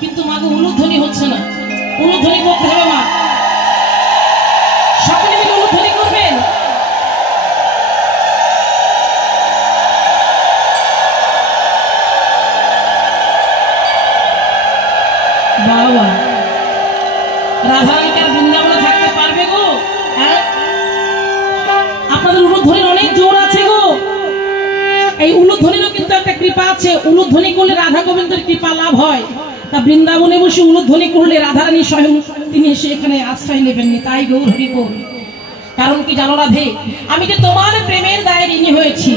কিন্তু মাগো উলুধ্বনি হচ্ছে না। উলুধ্বনি করতে হবে মা, সকলে মিলে উলুধ্বনি করবেন। বাবা রাধারানীকে আর বৃন্দাবনে থাকতে পারবে গো? হ্যাঁ, আপনাদের উলুধ্বনির অনেক জোর আছে গো। এই উলুধ্বনিরও কিন্তু একটা কৃপা আছে। উলুধ্বনি করলে রাধা গোবিন্দের কৃপা লাভ হয়। তা বৃন্দাবনে বসে উলুধ্বনি করলে রাধারানী স্বয়ং তিনি এসে এখানে আশ্রয় নেবেননি। তাই গৌর হরি বল। কারণ কি জানো রাধে, আমি যে তোমার প্রেমের দায়ে ঋণী হয়েছি।